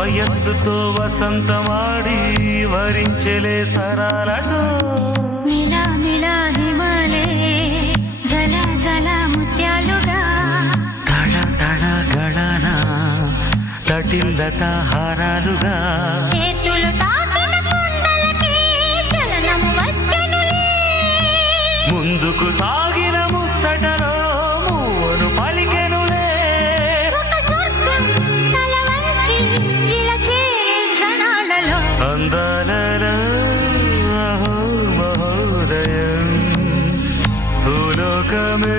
వయస్సుతో వసంతమాడి వరించెలే సరాలతో మిలా మిలా హిమాలే జల జల ముత్యాలుగా తడ తడ గడన తటిల్లత హారాలుగా చేతులు తాకిన కుండలకే చలనం వచ్చనులే ముందుకు సాగిన ముచ్చటలో మూవను పలికెనులే ఒక స్వర్గం తల వంచి ఇలా చేరే క్షణాలలో అందాలలో అహో మహోదయం భూలోకమే